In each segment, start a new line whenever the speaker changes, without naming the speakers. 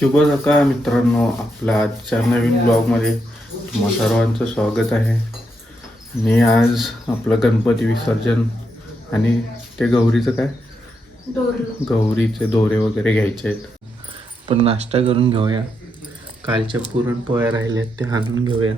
शुभ सकाळ मित्रांनो. आपल्या आजच्या नवीन ब्लॉगमध्ये तुम्हा सर्वांचं स्वागत आहे. आणि आज आपलं गणपती विसर्जन आणि ते गौरीचं काय? गौरीचे दोरे वगैरे घ्यायचे आहेत. पण नाश्ता करून घेऊया. कालच्या पुरणपोळ्या राहिल्यात ते आणून घेऊया.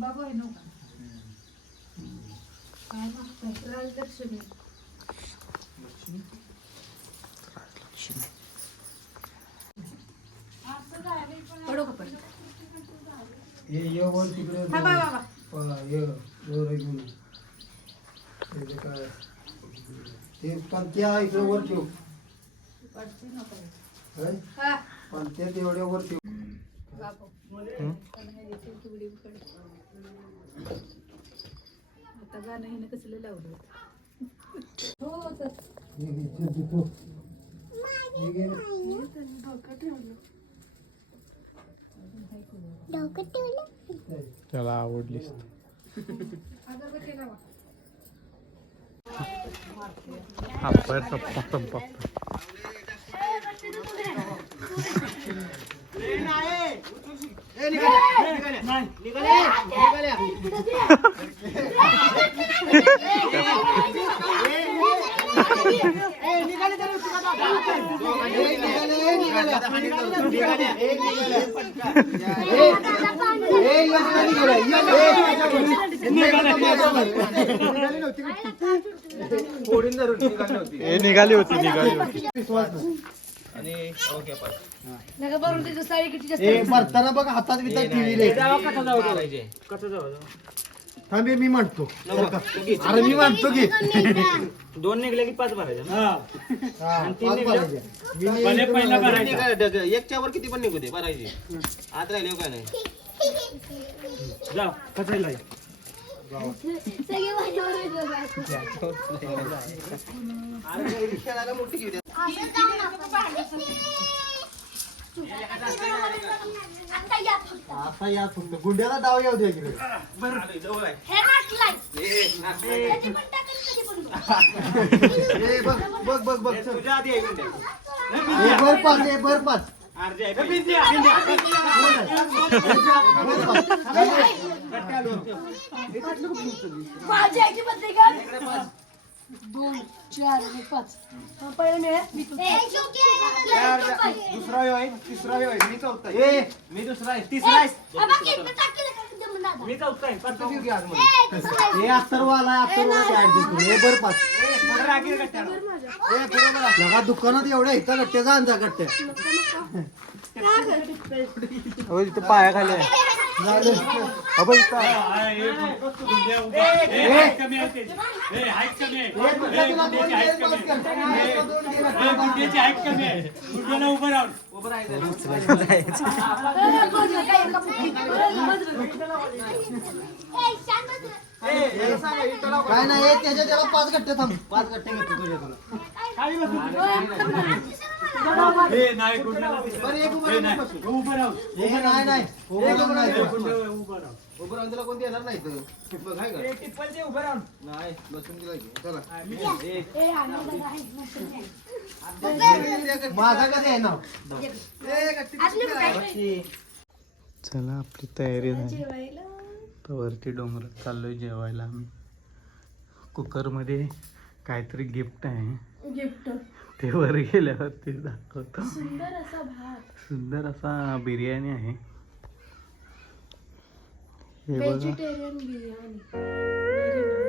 बाबू आहे नव्हता. काय मागताय राजलक्ष्मी. पडू का पण
हे ये वर तिकडे
हा बाबा
प- ये वर घेऊन ये. त्याचं काय ते पंत्या इकडे वर ठेव. होय?
हा.
पंत्या तेवढ्या वर ठेव.
बाबू आता गाणं हिनं कसलं लावलं हो
हे. हे.
त्याला आवडलीस
अगरबत्ती लावा
हापाय निघाली होती निघाली होती. निघाली होती
नका बरोबर त्याची साडी किती जास्त
हे भरताना बघ हातात बितात टीव्ही रे. थांबे मी म्हणतो अरे मी म्हणतो की?
दोन निघले की पाच भरायचे?
हा, पाच भरायचे. मी नाही-
पहिला भरायचा एकच्या वर किती पण निघू दे भरायचे. आत राहिले काय नाही? जा कसायला
आता या फक्त गुंड्याला दाव येऊ दे इकडे ए, बघ बघ बघ बघ चल. ए, पाच ए, पाच
दोन चार आणि पाच. पहिलं मिळेल मी
दुसरा तिसरा मी चौथा आहे.
ए!
मी दुसरा आहे. तिसरा आहे. मी चौथा
हे ऍडजस्ट हे बर पाच
राखील.
लगा दुकानात एवढ्या इथं गट्ट्याचा आणजा गट्ट्या
इथं पाया खाली आहे.
राहायचं.
काय नाही त्याच्या त्याला पाच गट्टे थांब. पाच गट्टे घेतो तुझ्या तुला बरं एक उभं राहून बसू. हे नाही नाही. उभं राहून नाही
उभं राहून तुला कोणती येणार नाही इथं. बघ, आहे का? नाही बसून दिला की. चला. एक.
माझा कधी आहे ना?
ए, गट्टी
चला आपली तयारी झाली. तर वरती डोंगरात चाललोय जेवायला आम्ही. कुकरमध्ये काहीतरी गिफ्ट आहे.
गिफ्ट.
ते वर गेल्यावरती दाखवतो.
सुंदर असा भात.
सुंदर असा बिर्याणी आहे. हे बघा.
व्हेजिटेरियन बिर्याणी.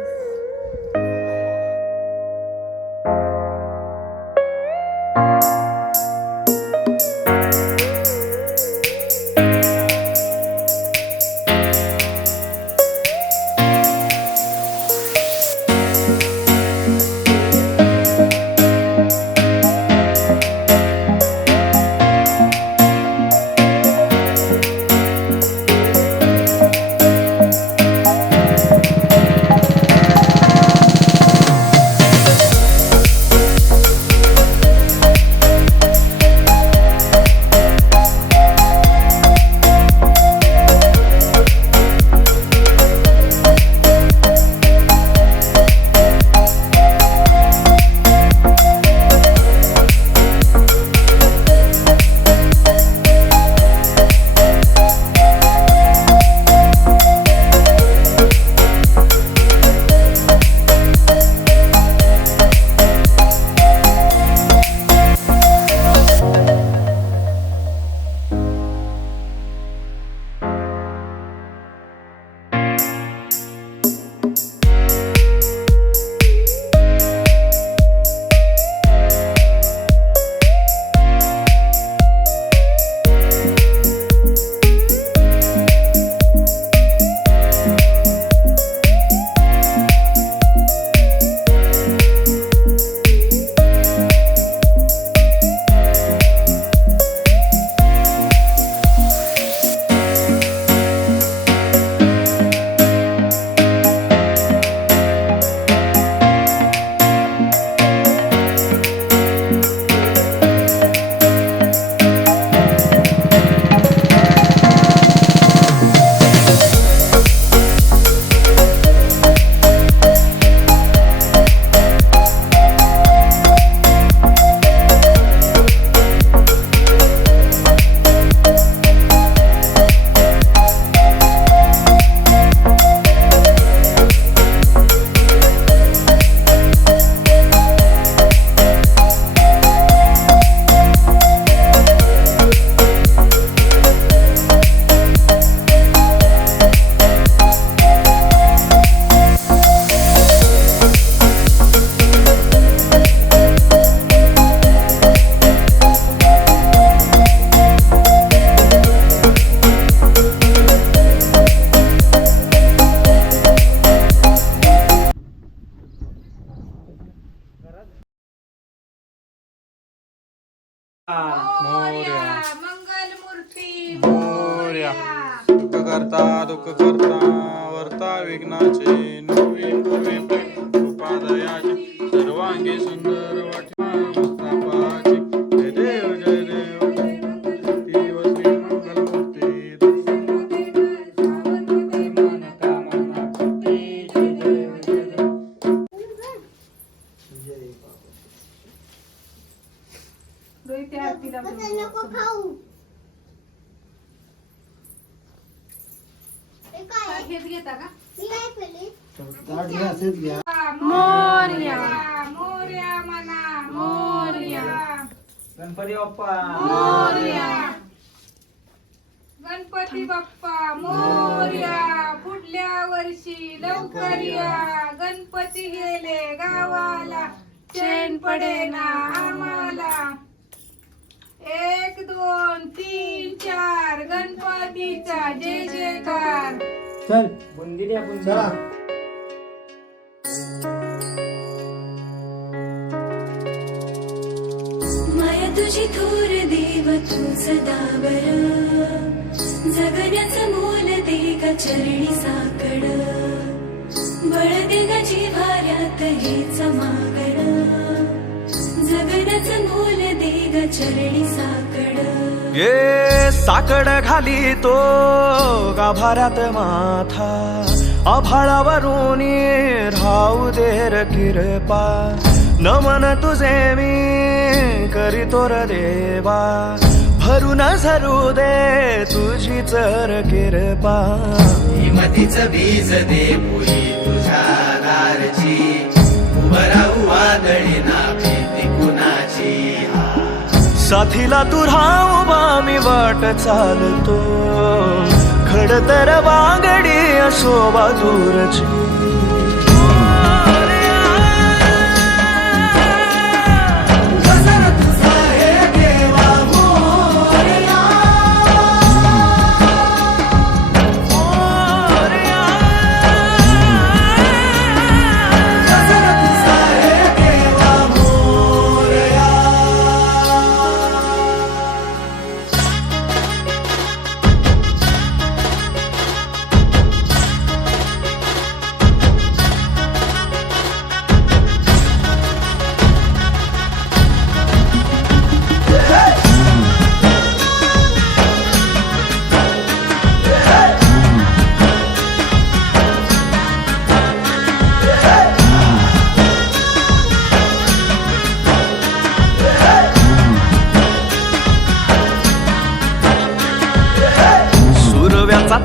हेच घेता का? मोर्या. मोर्या मोर्या
गणपती बाप्पा.
मोर्या. गणपती बाप्पा मोर्या. पुढल्या वर्षी लवकर या गणपती गेले गावाला. चैन पडेना आम्हाला. एक दोन तीन चार. गणपतीचा जय जयकार.
चल
बुंदी द्या बुंदी
चला.
माया तुझी थोर देव तू सदा बर. जगण्याचं मोल दे ग चरणी साकड. बळ दे ग जिव्हाऱ्यात हेच मागण. जगण्याचं मोल दे ग चरणी साकड
ये साकड घाली तो गाभाऱ्यात माथा. आभाळावरून राहू देर किरपा. नमन तुझे मी करीतो र देवा. भरून झरू दे तुझी चर किरपा.
हिमतीच बीज दे भुई
साथीला तुरा उभा मी वाट चालतो. खडतर वांगडी असो बाजूरची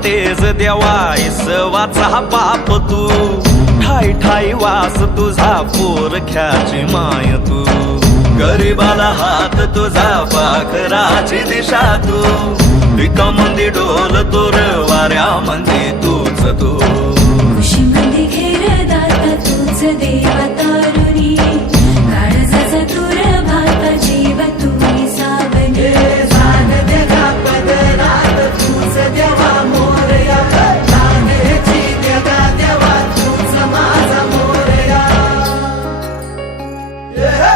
तेज देवा इसवाचा बाप तू. ठाई ठाई वास तुझा पोरख्याची माय तू. गरीबाला हात तुझा पाखराची दिशा तू. पिका मंदी डोल तोर वाऱ्या मंदी तूच तू.
खुशी घेर दाता तूच देवा
मोरया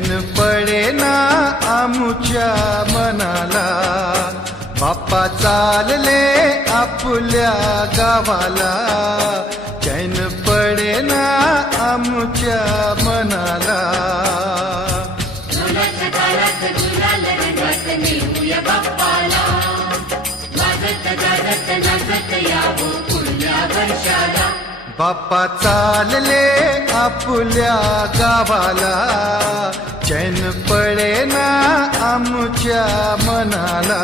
चैन पडे ना आमुच्या मनाला. बाप्पा चालले आपल्या गावाला. चैन पडे ना आमुच्या मनाला. बाप्पा चालले आपल्या गावाला. चैन पडे ना आमच्या मनाला।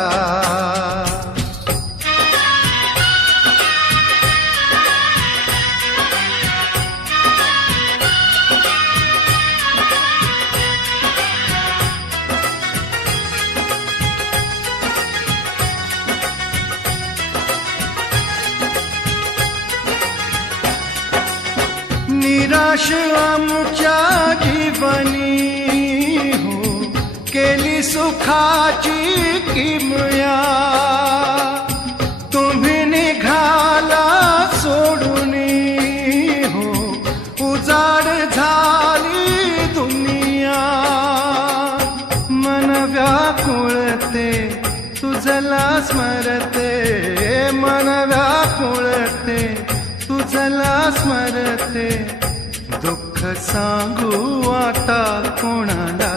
निराश आमच्या जीवनी सुखाची किमया तुम्ही निघाला सोडून हो उजाड झाली दुनिया. मन व्याकुळते तुझला स्मरते मन व्याकुळते तुझला स्मरते. दुःख सांगू आता कोणाला?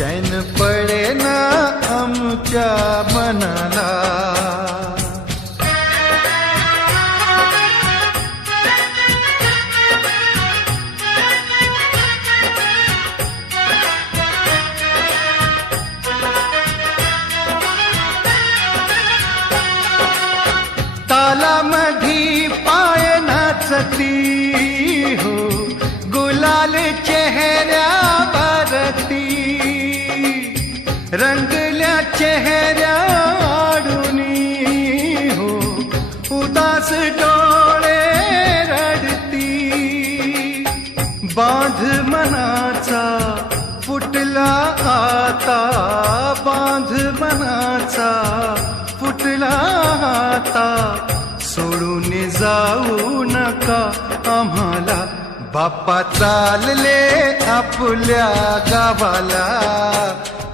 चैन पडे ना आमच्या मनाला तालामधी पाय नाचती हो गुलाल चे रंगल्या चेहऱ्या आडुनी हो उदास डोळे रडती. बांध मनाचा फुटला आता. बांध मनाचा फुटला आता. सोडून जाऊ नका आम्हाला. बाप्पा चालले आपल्या गावाला.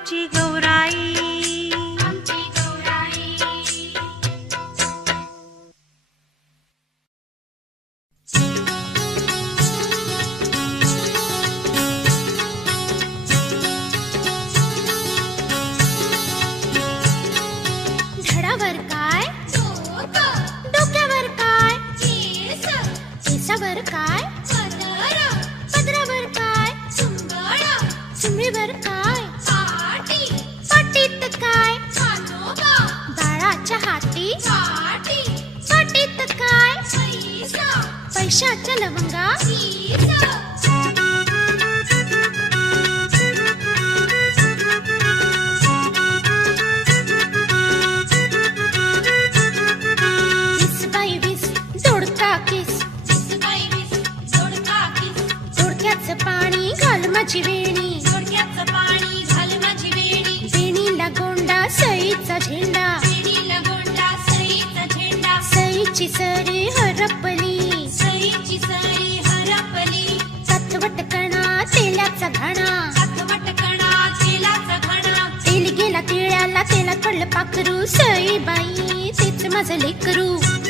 आमची गौराई पैशाच्या लवंगा वीस बाई वीस दोडका किस? दोडक्याचं पाणी घाल माझी वेणी. वेणीला गोंडा सईचा झेंडा.
सईची
सरी हरपली. पाखरू सई बाई तेच माझं लेकरू.